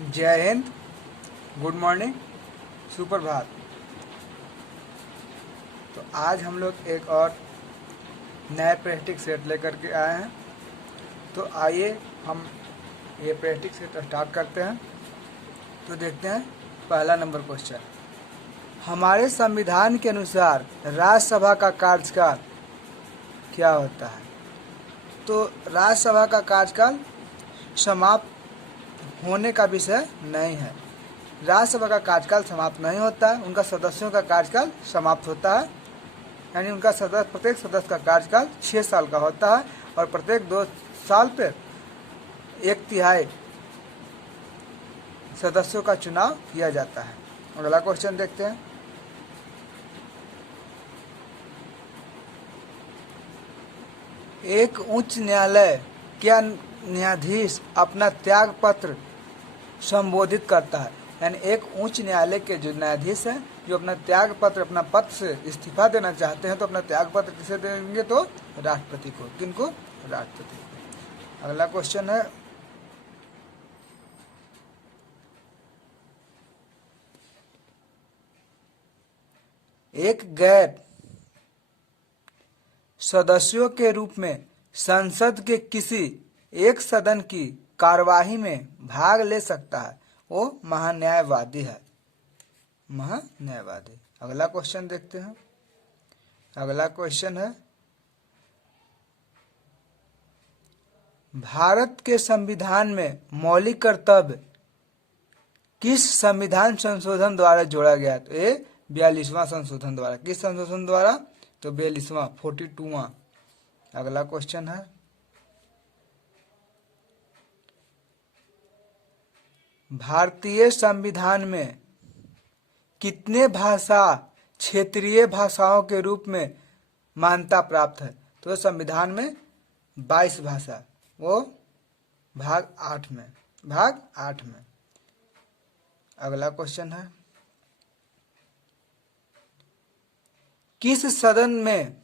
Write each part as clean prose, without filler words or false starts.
जय Hind, good morning, सुप्रभात। तो आज हम लोग एक और नए प्रैक्टिस सेट लेकर के आए हैं। तो आइए हम ये प्रैक्टिस सेट स्टार्ट करते हैं। तो देखते हैं पहला नंबर क्वेश्चन। हमारे संविधान के अनुसार राज्यसभा का कार्यकाल क्या होता है? तो राज्यसभा का कार्यकाल समाप्त होने का विषय नहीं है। राज्यसभा का कार्यकाल समाप्त नहीं होता है, उनका सदस्यों का कार्यकाल समाप्त होता है। यानी उनका प्रत्येक सदस्य का कार्यकाल 6 साल का होता है और प्रत्येक 2 साल पे 1/3 सदस्यों का चुनाव किया जाता है। अगला क्वेश्चन देखते हैं। एक उच्च न्यायालय क्या न्यायाधीश अपना त्याग पत्र संबोधित करता है? यानी एक उच्च न्यायालय के जो न्यायाधीश हैं जो अपना त्याग पत्र, अपना पद से इस्तीफा देना चाहते हैं, तो अपना त्याग पत्र किसे देंगे? तो राष्ट्रपति को। किनको? राष्ट्रपति को। अगला क्वेश्चन है, एक गैर सदस्यों के रूप में संसद के किसी एक सदन की कार्यवाही में भाग ले सकता है, वो महान्यायवादी है। महान्यायवादी। अगला क्वेश्चन देखते हैं। अगला क्वेश्चन है, भारत के संविधान में मौलिक कर्तव्य किस संविधान संशोधन द्वारा जोड़ा गया? तो ये 42वां संशोधन द्वारा। किस संशोधन द्वारा? तो 42वां, 42वां। अगला क्वेश्चन है, भारतीय संविधान में कितने भाषा क्षेत्रीय भाषाओं के रूप में मान्यता प्राप्त है? तो संविधान में 22 भाषा, वो भाग 8 में। अगला क्वेश्चन है, किस सदन में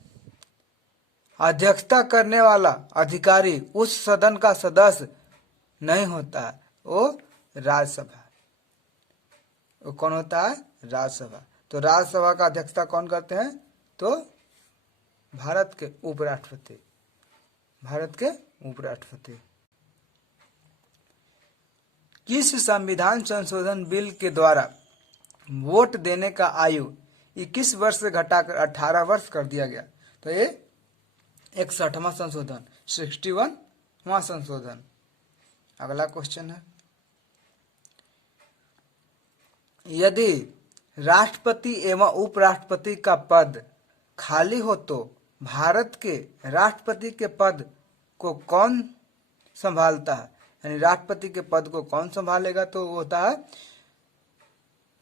अध्यक्षता करने वाला अधिकारी उस सदन का सदस्य नहीं होता है? वो राज्यसभा। वो कौन होता है? राज्यसभा। तो राज्यसभा का अध्यक्षता कौन करते हैं? तो भारत के उपराष्ट्रपति। भारत के उपराष्ट्रपति। किस संविधान संशोधन बिल के द्वारा वोट देने का आयु 21 वर्ष से घटाकर 18 वर्ष कर दिया गया? तो ये 61वां संशोधन, 61वां संशोधन। अगला क्वेश्चन है, यदि राष्ट्रपति एवं उपराष्ट्रपति का पद खाली हो तो भारत के राष्ट्रपति के पद को कौन संभालता है? यानी राष्ट्रपति के पद को कौन संभालेगा? तो वो होता है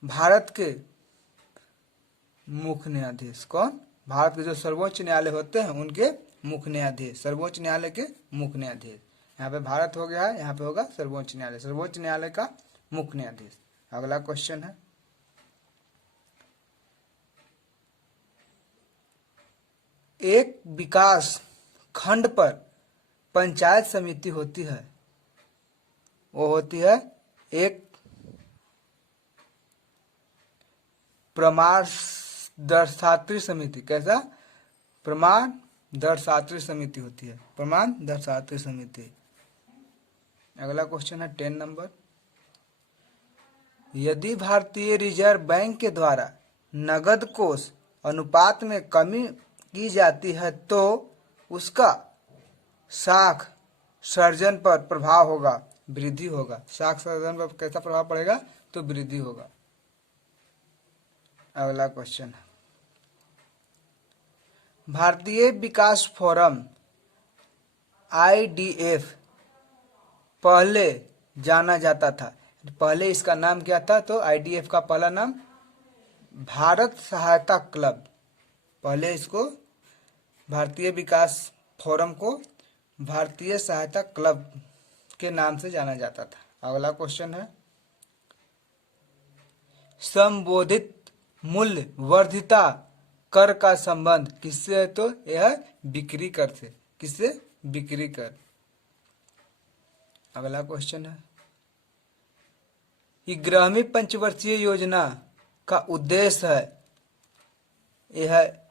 भारत के मुख्य न्यायाधीश। कौन? भारत के जो सर्वोच्च न्यायालय होते हैं उनके मुख्य न्यायाधीश, सर्वोच्च न्यायालय के मुख्य न्यायाधीश। यहाँ पे भारत हो गया है, यहाँ पे होगा सर्वोच्च न्यायालय, सर्वोच्च न्यायालय का मुख्य न्यायाधीश। अगला क्वेश्चन है, एक विकास खंड पर पंचायत समिति होती है, वो होती है एक प्रमाण दर्शात्री समिति। कैसा? प्रमाण दर्शात्री समिति होती है, प्रमाण दर्शात्री समिति। अगला क्वेश्चन है 10 नंबर, यदि भारतीय रिजर्व बैंक के द्वारा नगद कोष अनुपात में कमी की जाती है तो उसका साख सर्जन पर प्रभाव होगा, वृद्धि होगा। साख सर्जन पर कैसा प्रभाव पड़ेगा? तो वृद्धि होगा। अगला क्वेश्चन है, भारतीय विकास फोरम IDF पहले जाना जाता था, पहले इसका नाम क्या था? तो IDF का पहला नाम भारत सहायता क्लब। पहले इसको भारतीय विकास फोरम को भारतीय सहायता क्लब के नाम से जाना जाता था। अगला क्वेश्चन है, संबोधित मूल्य वर्धिता कर का संबंध किससे है? तो यह बिक्री कर से। किससे? बिक्री कर। अगला क्वेश्चन है, कि 11वीं पंचवर्षीय योजना का उद्देश्य है, यह है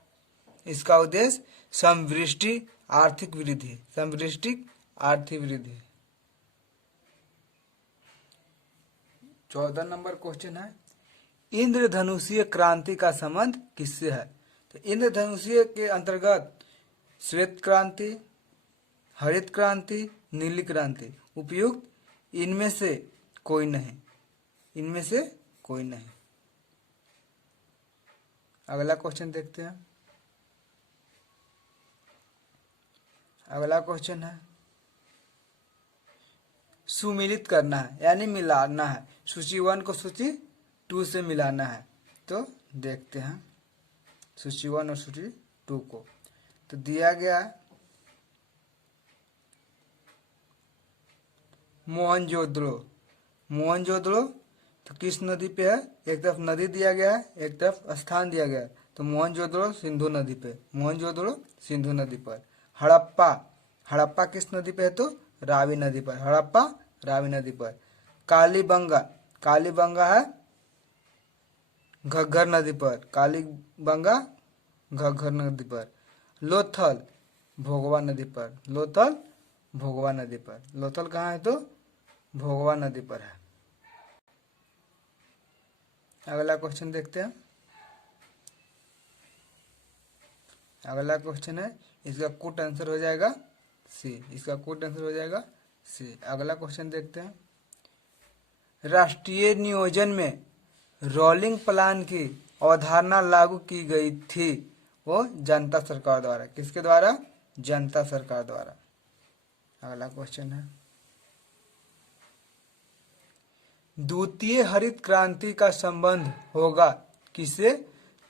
इसका उद्देश्य समवृष्टि आर्थिक वृद्धि, समवृष्टि आर्थिक वृद्धि। 14 नंबर क्वेश्चन है, इंद्रधनुषीय क्रांति का संबंध किससे है? तो इंद्रधनुषीय के अंतर्गत श्वेत क्रांति, हरित क्रांति, नीली क्रांति उपयुक्त इनमें से कोई नहीं, इनमें से कोई नहीं। अगला क्वेश्चन देखते हैं। अगला क्वेश्चन है, सुमिलित करना है यानी मिलाना है, सूची 1 को सूची 2 से मिलाना है। तो देखते हैं सूची 1 और सूची 2 को। तो दिया गया है मोहनजोदड़ो, मोहनजोदड़ो तो किस नदी पे है? एक तरफ नदी दिया गया है, एक तरफ स्थान दिया गया है। तो मोहनजोदड़ो सिंधु नदी पे, मोहनजोदड़ो सिंधु नदी पर। हड़प्पा, हड़प्पा किस नदी पे है? तो रावी नदी पर, हड़प्पा रावी नदी पर। कालीबंगा, कालीबंगा है घग्गर नदी पर, कालीबंगा घग्गर नदी पर। लोथल भोगवा नदी पर, लोथल भोगवा नदी पर। लोथल कहाँ है? तो भोगवा नदी पर है। अगला क्वेश्चन देखते हैं। अगला क्वेश्चन है, इसका कूट आंसर हो जाएगा सी, इसका कूट आंसर हो जाएगा सी। अगला क्वेश्चन देखते हैं, राष्ट्रीय नियोजन में रोलिंग प्लान की अवधारणा लागू की गई थी, वो जनता सरकार द्वारा। किसके द्वारा? जनता सरकार द्वारा। अगला क्वेश्चन है, द्वितीय हरित क्रांति का संबंध होगा किसे?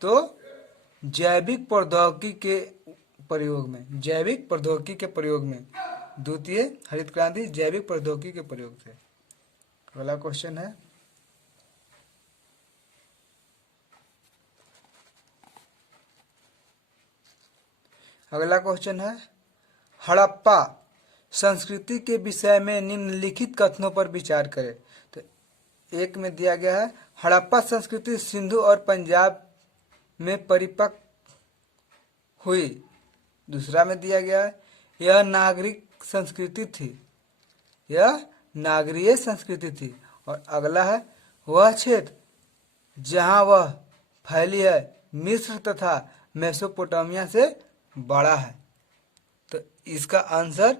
तो जैविक प्रौद्योगिकी के प्रयोग में, जैविक प्रौद्योगिकी के प्रयोग में। द्वितीय हरित क्रांति जैविक प्रौद्योगिकी के प्रयोग से। अगला क्वेश्चन है, अगला क्वेश्चन है, हड़प्पा संस्कृति के विषय में निम्नलिखित कथनों पर विचार करें। तो एक में दिया गया है, हड़प्पा संस्कृति सिंधु और पंजाब में परिपक्व हुई। दूसरा में दिया गया है, यह नागरिक संस्कृति थी, यह नागरीय संस्कृति थी। और अगला है, वह क्षेत्र जहां वह फैली है मिस्र तथा मेसोपोटामिया से बड़ा है। तो इसका आंसर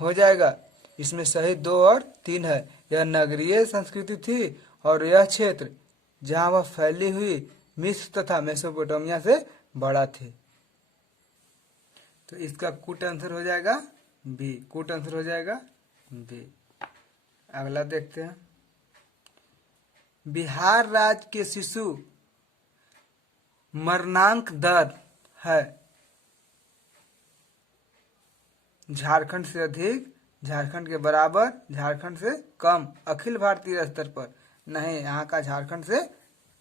हो जाएगा, इसमें सही 2 और 3 है। यह नगरीय संस्कृति थी और यह क्षेत्र जहां वह फैली हुई मिस्र तथा मेसोपोटामिया से बड़ा थी। तो इसका कूट आंसर हो जाएगा बी, कूट आंसर हो जाएगा बी। अगला देखते हैं, बिहार राज्य के शिशु मरणांक दर है झारखंड से अधिक, झारखंड के बराबर, झारखंड से कम, अखिल भारतीय स्तर पर नहीं, यहाँ का झारखंड से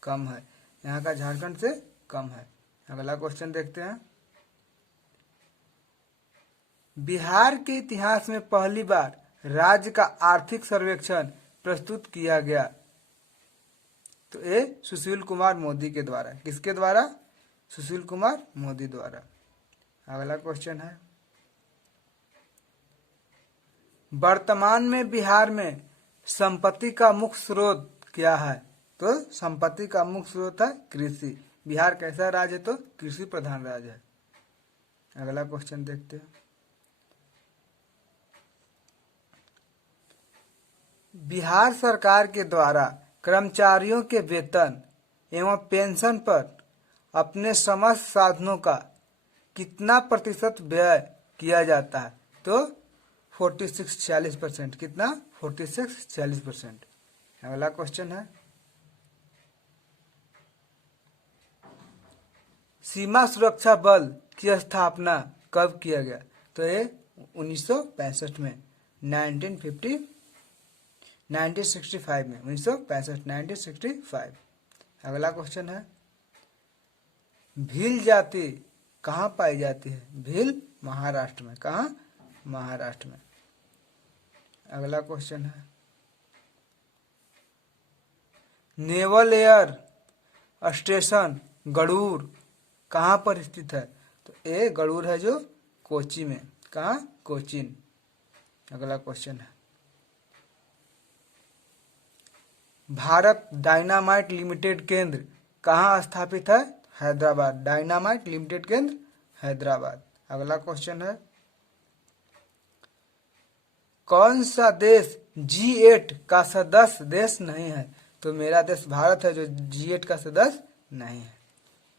कम है, यहाँ का झारखंड से कम है। अगला क्वेश्चन देखते हैं, बिहार के इतिहास में पहली बार राज्य का आर्थिक सर्वेक्षण प्रस्तुत किया गया। तो ये सुशील कुमार मोदी के द्वारा। किसके द्वारा? सुशील कुमार मोदी द्वारा। अगला क्वेश्चन है, वर्तमान में बिहार में संपत्ति का मुख्य स्रोत क्या है? तो संपत्ति का मुख्य स्रोत है कृषि। बिहार कैसा राज्य है? तो कृषि प्रधान राज्य है। अगला क्वेश्चन देखते हैं, बिहार सरकार के द्वारा कर्मचारियों के वेतन एवं पेंशन पर अपने समस्त साधनों का कितना प्रतिशत व्यय किया जाता है? तो 46-46%। कितना? 46-46%। अगला क्वेश्चन है, सीमा सुरक्षा बल की स्थापना कब किया गया? तो ये 1965 में, 1965 में, 1965। अगला क्वेश्चन है, भील जाति कहाँ पाई जाती है? भील महाराष्ट्र में। कहाँ? महाराष्ट्र में। अगला क्वेश्चन है, नेवल एयर स्टेशन गरुड़ कहाँ पर स्थित है? तो ए गरुड़ है जो कोची में। कहाँ? कोचीन। अगला क्वेश्चन है, भारत डायनामाइट लिमिटेड केंद्र कहाँ स्थापित है? हैदराबाद। डायनामाइट लिमिटेड केंद्र हैदराबाद। अगला क्वेश्चन है, कौन सा देश G8 का सदस्य देश नहीं है? तो मेरा देश भारत है जो G8 का सदस्य नहीं है।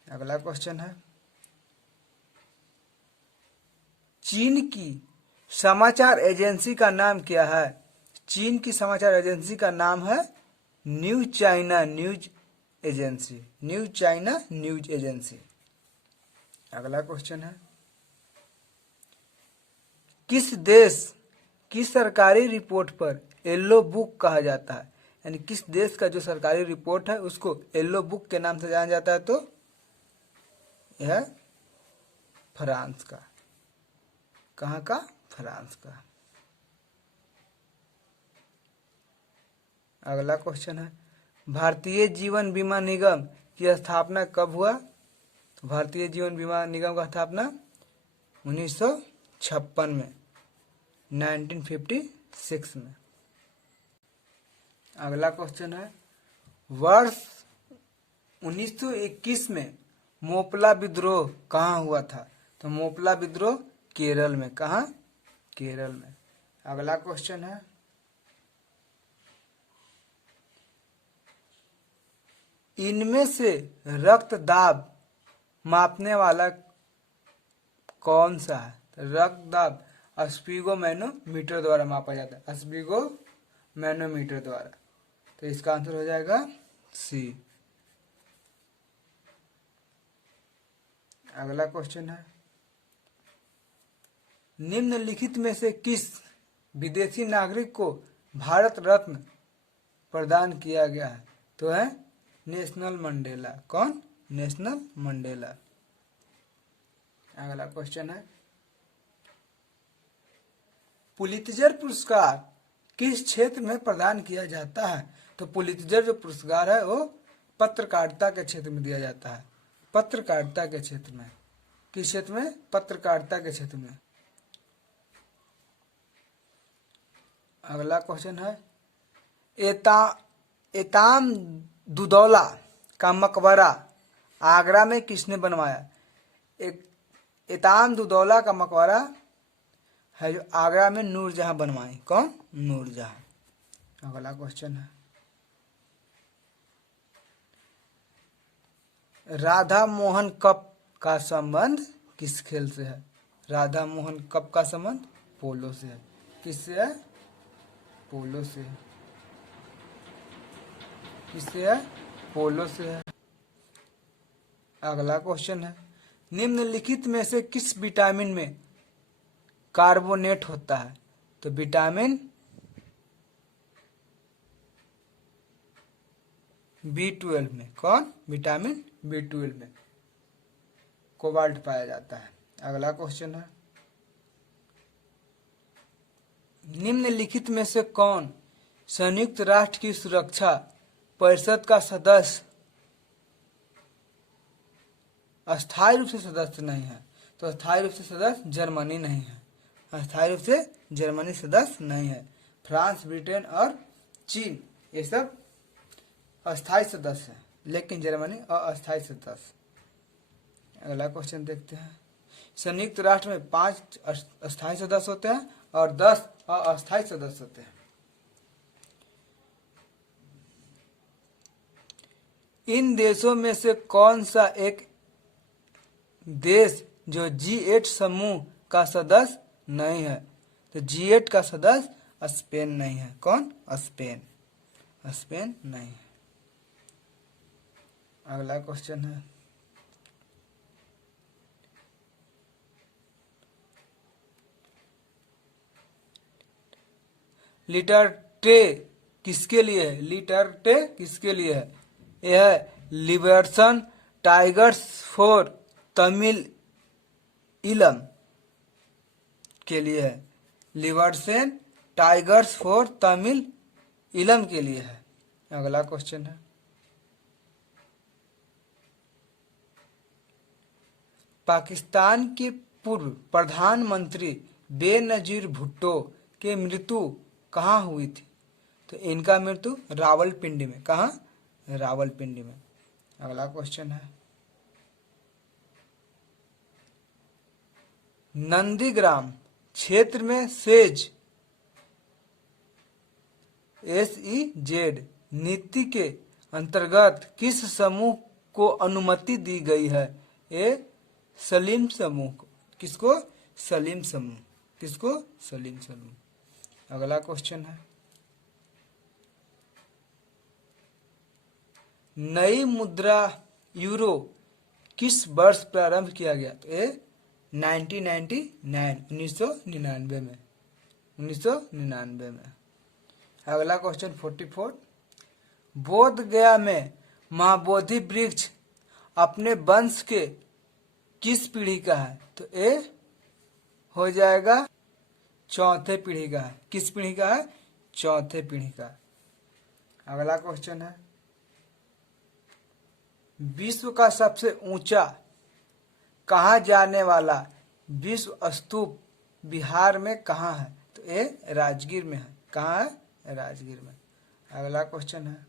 अगला क्वेश्चन है, चीन की समाचार एजेंसी का नाम क्या है? चीन की समाचार एजेंसी का नाम है new China news agency. New China news agency. अगला क्वेश्चन है, किस देश की सरकारी रिपोर्ट पर येलो बुक कहा जाता है? यानी किस देश का जो सरकारी रिपोर्ट है उसको येलो बुक के नाम से जाना जाता है? तो यह फ्रांस का। कहाँ का? फ्रांस का। अगला क्वेश्चन है, भारतीय जीवन बीमा निगम की स्थापना कब हुआ? भारतीय जीवन बीमा निगम का स्थापना 1956 में, 1956 में। अगला क्वेश्चन है, वर्ष 1921 में मोपला विद्रोह कहाँ हुआ था? तो मोपला विद्रोह केरल में। कहाँ? केरल में। अगला क्वेश्चन है, इनमें से रक्त दाब मापने वाला कौन सा है? रक्त दाब स्पिगो मैनोमीटर द्वारा मापा जाता है। स्पिगो मैनोमीटर द्वारा। तो इसका आंसर हो जाएगा सी। अगला क्वेश्चन है, निम्नलिखित में से किस विदेशी नागरिक को भारत रत्न प्रदान किया गया है? तो है नेशनल मंडेला। कौन? National Mandela. अगला क्वेश्चन है, पुलित्जर पुरस्कार किस क्षेत्र में प्रदान किया जाता है? तो पुलित्जर जो पुरस्कार है वो पत्रकारिता के क्षेत्र में दिया जाता है। पत्रकारिता के क्षेत्र में। किस क्षेत्र में? पत्रकारिता के क्षेत्र में। अगला क्वेश्चन है, एताम दुदौला का मकबरा आगरा में किसने बनवाया? एताम दुदौला का मकबरा है जो आगरा में नूरजहां बनवाई। कौन? नूरजहां। अगला क्वेश्चन है, राधा मोहन कप का संबंध किस खेल से है? राधा मोहन कप का संबंध पोलो से है। किससे है? पोलो से है। किससे है? पोलो से है। अगला क्वेश्चन है, निम्नलिखित में से किस विटामिन में कार्बोनेट होता है? तो विटामिन B12 में। कौन? विटामिन B12 में कोबाल्ट पाया जाता है। अगला क्वेश्चन है, निम्नलिखित में से कौन संयुक्त राष्ट्र की सुरक्षा परिषद का सदस्य अस्थायी रूप से सदस्य नहीं है? तो अस्थायी रूप से सदस्य जर्मनी नहीं है। अस्थायी रूप से जर्मनी सदस्य नहीं है। फ्रांस, ब्रिटेन और चीन ये सब अस्थायी सदस्य हैं, लेकिन जर्मनी अस्थायी सदस्य। अगला क्वेश्चन देखते हैं, संयुक्त राष्ट्र में 5 अस्थायी सदस्य होते हैं और 10 अस्थायी सदस्य होते हैं। इन देशों में से कौन सा एक देश जो G8 समूह का सदस्य नहीं है? तो G8 का सदस्य स्पेन नहीं है। कौन? स्पेन। स्पेन नहीं है। अगला क्वेश्चन है, लिटर टे किसके लिए है? लिटर टे किसके लिए है? यह है लिबरेशन टाइगर्स फॉर तमिल इलम के लिए है। लिबरेशन टाइगर्स फॉर तमिल इलम के लिए है। अगला क्वेश्चन है, पाकिस्तान के पूर्व प्रधानमंत्री बेनजीर भुट्टो की मृत्यु कहाँ हुई थी? तो इनका मृत्यु रावलपिंडी में। कहाँ? रावलपिंडी में। अगला क्वेश्चन है, नंदीग्राम क्षेत्र में सेज SEZ नीति के अंतर्गत किस समूह को अनुमति दी गई है? सलीम समूह को। किसको? सलीम समूह। किसको? सलीम समूह। अगला क्वेश्चन है, नई मुद्रा यूरो किस वर्ष प्रारंभ किया गया? तो 1999 में। 1999 में। अगला क्वेश्चन 44, बोध गया में महाबोधि वृक्ष अपने वंश के किस पीढ़ी का है? तो हो जाएगा चौथे पीढ़ी का है। किस पीढ़ी का है? चौथे पीढ़ी का। अगला क्वेश्चन है, विश्व का सबसे ऊंचा कहा जाने वाला विश्व स्तूप बिहार में कहाँ है? तो राजगीर में है। कहाँ है? राजगीर में। अगला क्वेश्चन है,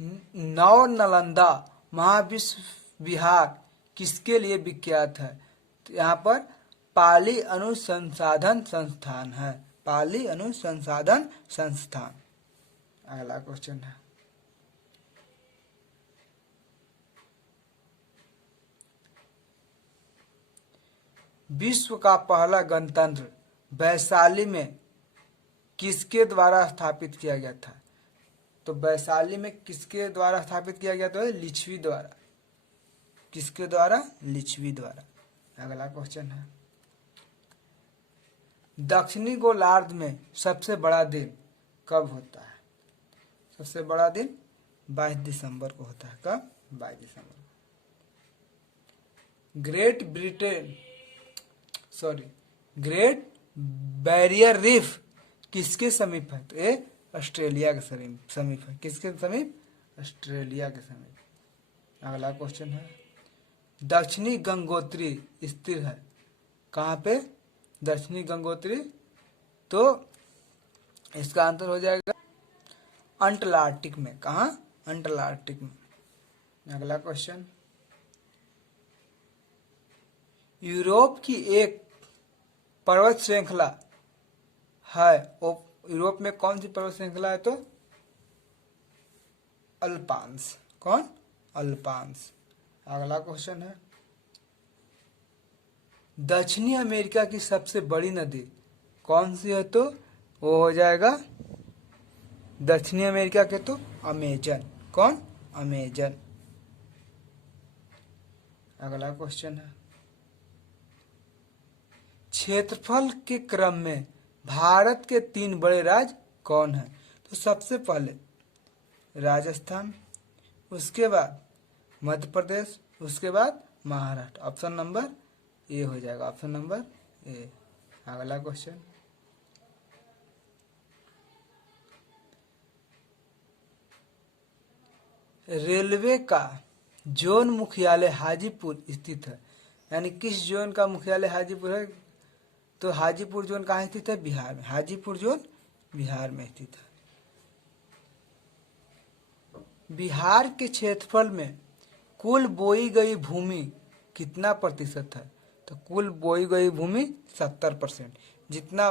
नव नालंदा महाविश्वविहार किसके लिए विख्यात है? तो यहाँ पर पाली अनुसंधान संस्थान है। पाली अनुसंधान संस्थान। अगला क्वेश्चन है, विश्व का पहला गणतंत्र वैशाली में किसके द्वारा स्थापित किया गया था? तो वैशाली में किसके द्वारा स्थापित किया गया? तो लिच्छवी द्वारा। किसके द्वारा? लिच्छवी द्वारा। अगला क्वेश्चन है, दक्षिणी गोलार्ध में सबसे बड़ा दिन कब होता है? सबसे बड़ा दिन 22 दिसंबर को होता है। कब? 22 दिसंबर। ग्रेट बैरियर रीफ किसके समीप है? तो ऑस्ट्रेलिया के समीप है। किसके समीप? ऑस्ट्रेलिया के समीप। अगला क्वेश्चन है, दक्षिणी गंगोत्री स्थित है कहाँ पे? दक्षिणी गंगोत्री। तो इसका आंसर हो जाएगा अंटार्कटिक में। कहाँ? अंटार्कटिक में। अगला क्वेश्चन, यूरोप की एक पर्वत श्रृंखला है। यूरोप में कौन सी पर्वत श्रृंखला है? तो अल्पांस। कौन? अल्पांस। अगला क्वेश्चन है, दक्षिणी अमेरिका की सबसे बड़ी नदी कौन सी है? तो वो हो जाएगा दक्षिणी अमेरिका के तो अमेजन। कौन? अमेजन। अगला क्वेश्चन है, क्षेत्रफल के क्रम में भारत के 3 बड़े राज्य कौन हैं? तो सबसे पहले राजस्थान, उसके बाद मध्य प्रदेश, उसके बाद महाराष्ट्र। ऑप्शन नंबर ए हो जाएगा। Option number A. अगला क्वेश्चन, रेलवे का जोन मुख्यालय हाजीपुर स्थित है। यानी किस जोन का मुख्यालय हाजीपुर है? तो हाजीपुर जोन कहाँ स्थित है? बिहार में। हाजीपुर जोन बिहार में स्थित है। बिहार के क्षेत्रफल में कुल बोई गई भूमि कितना प्रतिशत है? तो कुल बोई गई भूमि 70%। जितना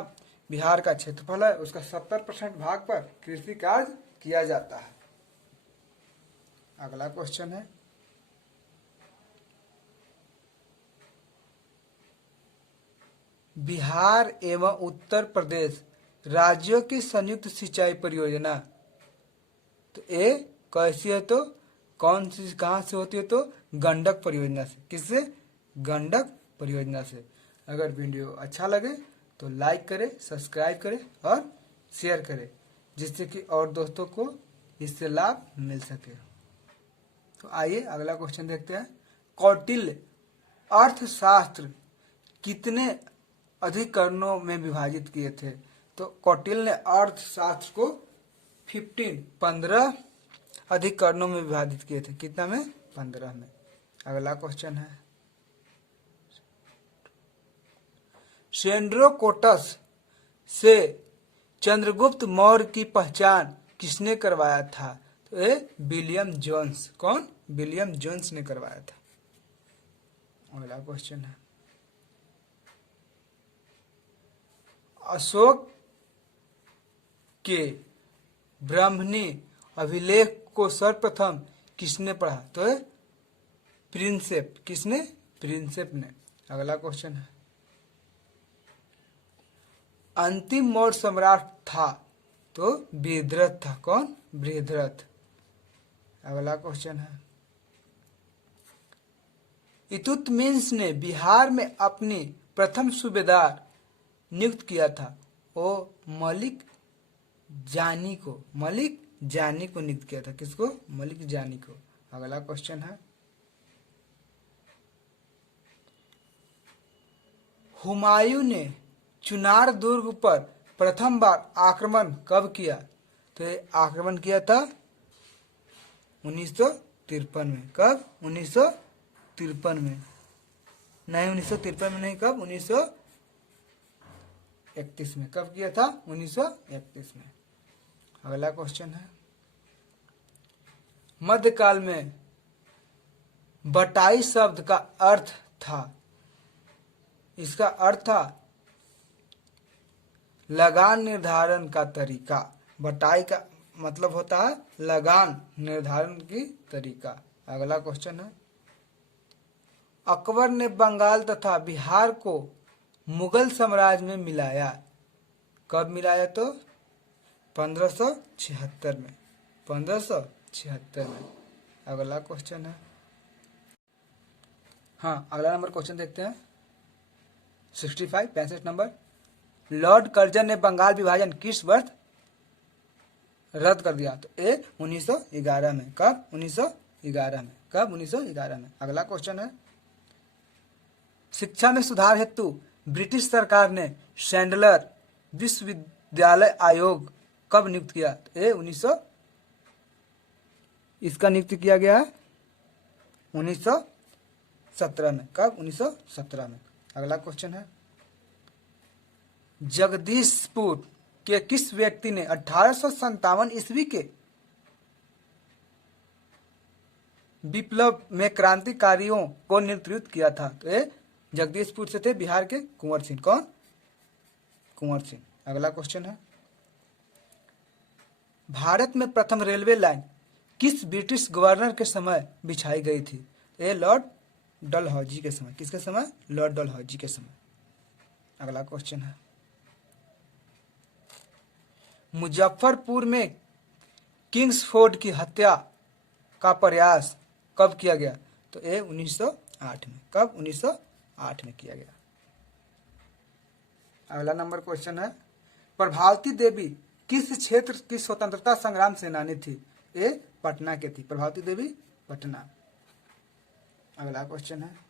बिहार का क्षेत्रफल है उसका 70% भाग पर कृषि कार्य किया जाता है। अगला क्वेश्चन है, बिहार एवं उत्तर प्रदेश राज्यों की संयुक्त सिंचाई परियोजना तो कैसी है? तो कौन सी कहाँ से होती है? तो गंडक परियोजना से। किससे? गंडक परियोजना से। अगर वीडियो अच्छा लगे तो लाइक करें, सब्सक्राइब करें और शेयर करें, जिससे कि और दोस्तों को इससे लाभ मिल सके। तो आइए अगला क्वेश्चन देखते हैं, कौटिल्य अर्थशास्त्र कितने अधिकरणों में विभाजित किए थे? तो कौटिल्य ने अर्थशास्त्र को 15 अधिकरणों में विभाजित किए थे? कितना में? 15 में। अगला क्वेश्चन है, सेंड्रोकोटस से चंद्रगुप्त मौर्य की पहचान किसने करवाया था? तो ये विलियम जोन्स। कौन? विलियम जोन्स ने करवाया था। अगला क्वेश्चन है, अशोक के ब्राह्मणी अभिलेख को सर्वप्रथम किसने पढ़ा? तो प्रिंसेप। किसने? प्रिंसेप ने। अगला क्वेश्चन है, अंतिम मौर्य सम्राट था? तो बृहद्रथ था। कौन? बृहद्रथ। अगला क्वेश्चन है, इल्तुतमिश ने बिहार में अपनी प्रथम सूबेदार नियुक्त किया था? वो मलिक जानी को। मलिक जानी को नियुक्त किया था। किसको? मलिक जानी को। अगला क्वेश्चन है, हुमायूं ने चुनार दुर्ग पर प्रथम बार आक्रमण कब किया? तो ये आक्रमण किया था 1953 में। कब? 1953 में। नहीं, 1953 में नहीं। कब? 1931 में। कब किया था? 1931 में। अगला क्वेश्चन है, मध्यकाल में बटाई शब्द का अर्थ था? इसका अर्थ था लगान निर्धारण का तरीका। बटाई का मतलब होता है लगान निर्धारण की तरीका। अगला क्वेश्चन है, अकबर ने बंगाल तथा बिहार को मुगल साम्राज्य में मिलाया? कब मिलाया? तो 1576 में। 1576 में। अगला क्वेश्चन है, हाँ, अगला नंबर क्वेश्चन देखते हैं, 65 नंबर, लॉर्ड कर्जन ने बंगाल विभाजन किस वर्ष रद्द कर दिया? तो ए 1911 में। कब? 1911 में। कब? 1911 में। अगला क्वेश्चन है, शिक्षा में सुधार हेतु ब्रिटिश सरकार ने सैंडलर विश्वविद्यालय आयोग कब नियुक्त किया? तो ए 19 नियुक्त किया गया है 1917 में। कब? 1917 में। अगला क्वेश्चन है, जगदीशपुर के किस व्यक्ति ने 1857 ईस्वी के विप्लव में क्रांतिकारियों को नेतृत्व किया था? तो ये जगदीशपुर से थे बिहार के कुंवर सिंह। कौन? कुंवर सिंह। अगला क्वेश्चन है, भारत में प्रथम रेलवे लाइन किस ब्रिटिश गवर्नर के समय बिछाई गई थी? ये लॉर्ड डलहौजी के समय। किसके समय? लॉर्ड डलहौजी के समय। अगला क्वेश्चन है, मुजफ्फरपुर में किंग्सफोर्ड की हत्या का प्रयास कब किया गया? तो ये 1908 में। कब? 1908 में किया गया। अगला नंबर क्वेश्चन है, प्रभावती देवी किस क्षेत्र की स्वतंत्रता संग्राम सेनानी थी? ये पटना के थी। प्रभावती देवी पटना। अगला क्वेश्चन है,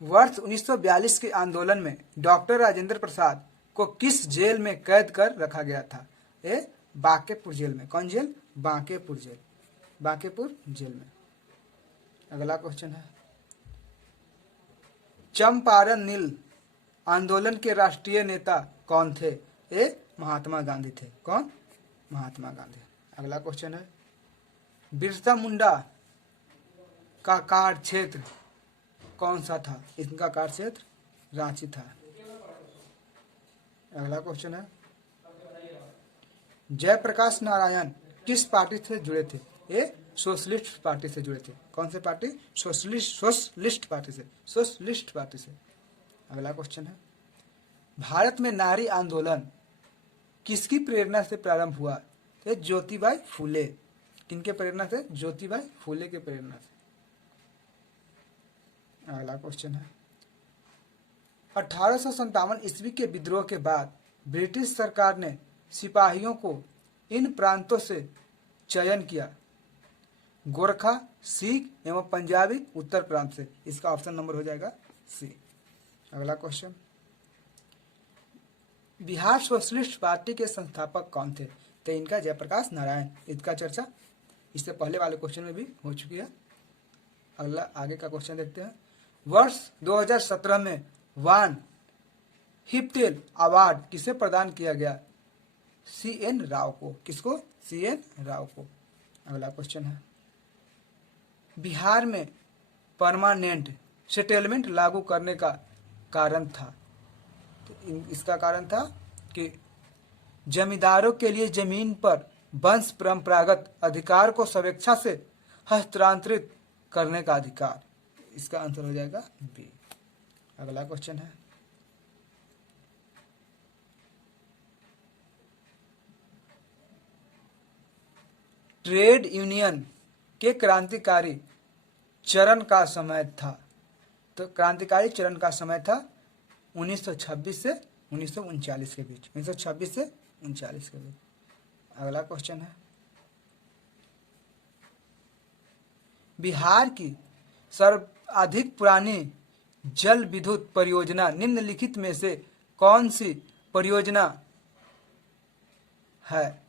वर्ष 1942 के आंदोलन में डॉक्टर राजेंद्र प्रसाद को किस जेल में कैद कर रखा गया था? ए बांकेपुर जेल में। कौन jail? Bankepur jail. Bankepur jail में। अगला क्वेश्चन है, चंपारण नील आंदोलन के राष्ट्रीय नेता कौन थे? ए महात्मा गांधी थे। कौन? महात्मा गांधी। अगला क्वेश्चन है, बिरसा मुंडा का कार्य क्षेत्र कौन सा था? इनका कार्य क्षेत्र रांची था। अगला क्वेश्चन है, जयप्रकाश नारायण किस पार्टी से जुड़े थे? ये सोशलिस्ट पार्टी से जुड़े थे। कौन से पार्टी? सोशलिस्ट पार्टी से। सोशलिस्ट पार्टी से। अगला क्वेश्चन है, भारत में नारी आंदोलन किसकी प्रेरणा से प्रारंभ हुआ? तो ज्योतिबाई फूले। किनके प्रेरणा से? ज्योतिबाई फूले के प्रेरणा से। अगला क्वेश्चन है, 1857 ईस्वी के विद्रोह के बाद ब्रिटिश सरकार ने सिपाहियों को इन प्रांतों से चयन किया? गोरखा, सिख एवं पंजाबी उत्तर प्रांत से। इसका ऑप्शन नंबर हो जाएगा सी। अगला क्वेश्चन, बिहार सोशलिस्ट पार्टी के संस्थापक कौन थे? तो इनका जयप्रकाश नारायण। इसका चर्चा इससे पहले वाले क्वेश्चन में भी हो चुकी है। अगला आगे का क्वेश्चन देखते हैं। वर्ष 2017 में वान हिप्टेल अवार्ड किसे प्रदान किया गया? CN राव को। किसको? CN राव को। अगला क्वेश्चन है, बिहार में परमानेंट सेटलमेंट लागू करने का कारण था? तो इसका कारण था कि जमींदारों के लिए जमीन पर वंश परंपरागत अधिकार को स्वेच्छा से हस्तांतरित करने का अधिकार। इसका आंसर हो जाएगा बी। अगला क्वेश्चन है, ट्रेड यूनियन के क्रांतिकारी चरण का समय था? तो क्रांतिकारी चरण का समय था 1926 से 1939 के बीच। 1926 से 1939 के बीच। अगला क्वेश्चन है, बिहार की सर्वाधिक पुरानी जल विद्युत परियोजना निम्नलिखित में से कौन सी परियोजना है?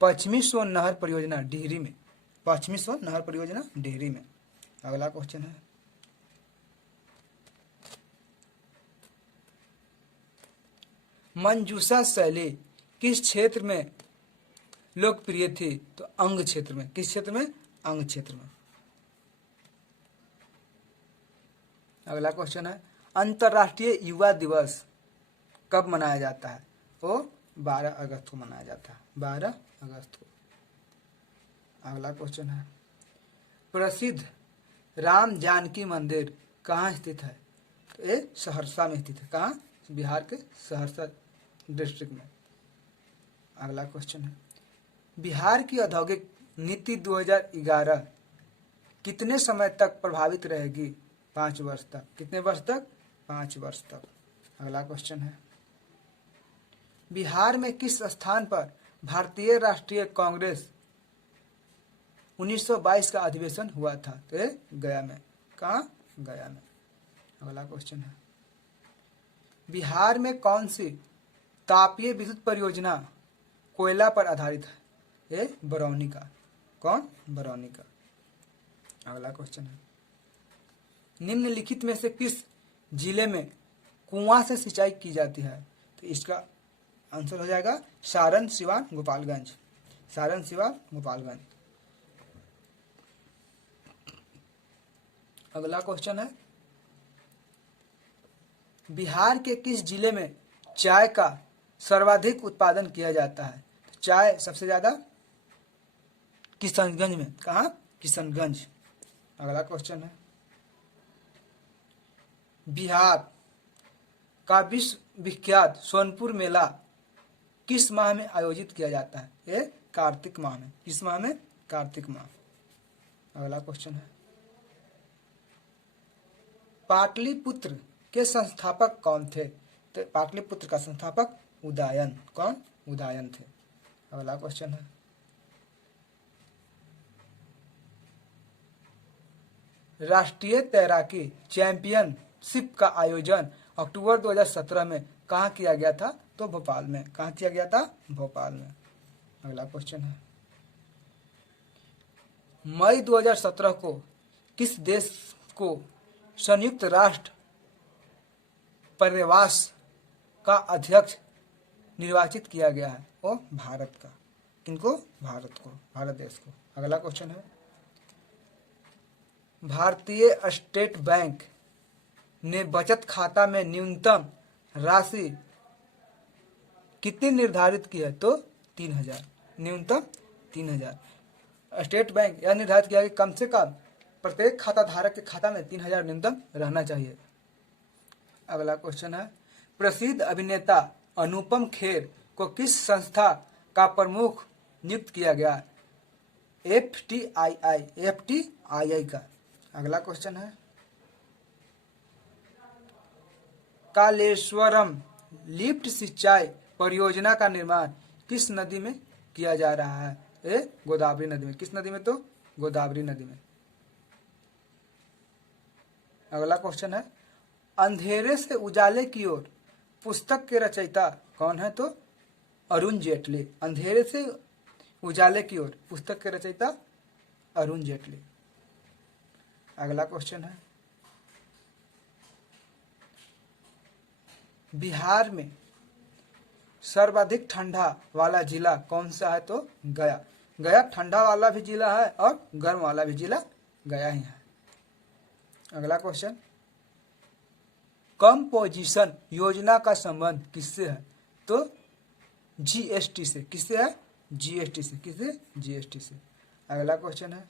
पश्चिमी सोन नहर परियोजना डिहरी में। पश्चिमी सोन नहर परियोजना डिहरी में। अगला क्वेश्चन है, मंजूषा शैली किस क्षेत्र में लोकप्रिय थी? तो अंग क्षेत्र में। किस क्षेत्र में? अंग क्षेत्र में। अगला क्वेश्चन है, अंतर्राष्ट्रीय युवा दिवस कब मनाया जाता है? वो 12 अगस्त को मनाया जाता है। 12 अगस्त को। अगला क्वेश्चन है, प्रसिद्ध राम जानकी मंदिर कहाँ स्थित है? तो ये सहरसा में स्थित है। कहाँ? बिहार के सहरसा डिस्ट्रिक्ट में। अगला क्वेश्चन है, बिहार की औद्योगिक नीति 2011 कितने समय तक प्रभावित रहेगी? 5 वर्ष तक। कितने वर्ष तक? 5 वर्ष तक। अगला क्वेश्चन है, बिहार में किस स्थान पर भारतीय राष्ट्रीय कांग्रेस 1922 का अधिवेशन हुआ था? तो गया में। कहाँ? गया में। अगला क्वेश्चन है, बिहार में कौन सी तापीय विद्युत परियोजना कोयला पर आधारित है? ये बरौनी का। कौन? बरौनी का। अगला क्वेश्चन है, निम्नलिखित में से किस जिले में कुआं से सिंचाई की जाती है? तो इसका आंसर हो जाएगा सारण, सिवान, गोपालगंज। सारण, सिवान, गोपालगंज। अगला क्वेश्चन है, बिहार के किस जिले में चाय का सर्वाधिक उत्पादन किया जाता है? चाय सबसे ज्यादा किशनगंज में। कहाँ? किशनगंज। अगला क्वेश्चन है, बिहार का विश्व विख्यात सोनपुर मेला किस माह में आयोजित किया जाता है? ये कार्तिक माह में। किस माह में? कार्तिक माह। अगला क्वेश्चन है, पाटलिपुत्र के संस्थापक कौन थे? तो पाटलिपुत्र का संस्थापक उदयन। कौन? उदयन थे। अगला क्वेश्चन है, राष्ट्रीय तैराकी चैंपियनशिप का आयोजन अक्टूबर 2017 में कहाँ किया गया था? तो भोपाल में। कहाँ किया गया था? भोपाल में। अगला क्वेश्चन है, मई 2017 को किस देश को संयुक्त राष्ट्र पर्यवेश का अध्यक्ष निर्वाचित किया गया है? वो भारत का। किनको? भारत को। भारत देश को। अगला क्वेश्चन है, भारतीय स्टेट बैंक ने बचत खाता में न्यूनतम राशि कितनी निर्धारित की है? तो 3000। न्यूनतम 3000। स्टेट बैंक यह निर्धारित किया कि कम से कम प्रत्येक खाता धारक के खाता में 3000 न्यूनतम रहना चाहिए। अगला क्वेश्चन है, प्रसिद्ध अभिनेता अनुपम खेर को किस संस्था का प्रमुख नियुक्त किया गया? FTII का। अगला क्वेश्चन है, कालेश्वरम लिफ्ट सिंचाई परियोजना का निर्माण किस नदी में किया जा रहा है? ये गोदावरी नदी में। किस नदी में? तो गोदावरी नदी में। अगला क्वेश्चन है, अंधेरे से उजाले की ओर पुस्तक के रचयिता कौन है? तो अरुण जेटली। अंधेरे से उजाले की ओर, पुस्तक के रचयिता अरुण जेटली। अगला क्वेश्चन है, बिहार में सर्वाधिक ठंडा वाला जिला कौन सा है? तो गया। गया ठंडा वाला भी जिला है और गर्म वाला भी जिला गया ही है। अगला क्वेश्चन, कंपोजिशन योजना का संबंध किससे है? तो जीएसटी से। किससे है? जीएसटी से। किससे? जीएसटी से। अगला क्वेश्चन है,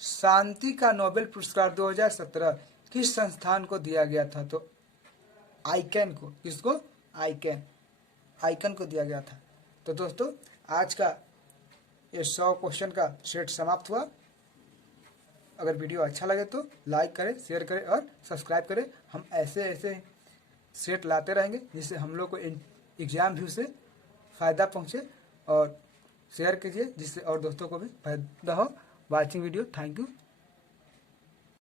शांति का नोबेल पुरस्कार 2017 किस संस्थान को दिया गया था? तो आइकन को। किसको? आइकन। आइकन को दिया गया था। तो दोस्तों आज का ये 100 क्वेश्चन का सेट समाप्त हुआ। अगर वीडियो अच्छा लगे तो लाइक करें, शेयर करें और सब्सक्राइब करें। हम ऐसे ऐसे सेट लाते रहेंगे जिससे हम लोग को एग्जाम व्यू से फ़ायदा पहुँचे, और शेयर कीजिए जिससे और दोस्तों को भी फायदा हो। Watching video, thank you.